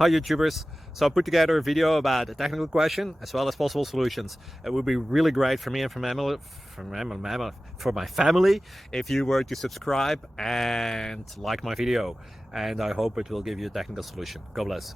Hi YouTubers! So I put together a video about a technical question as well as possible solutions. It would be really great for me and for my family if you were to subscribe and like my video, and I hope it will give you a technical solution. God bless.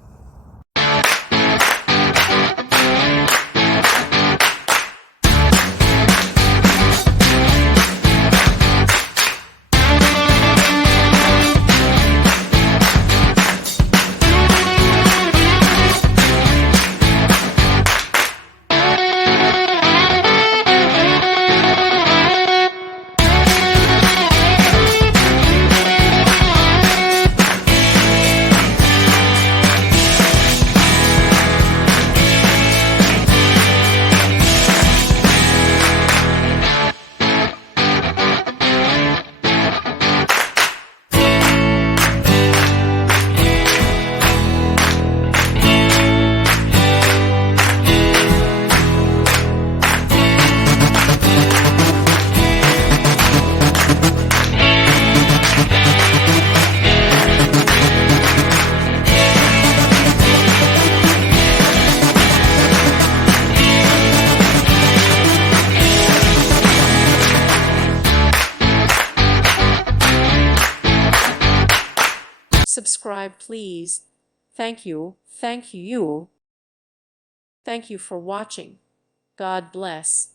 Subscribe, please. Thank you. Thank you. Thank you for watching. God bless.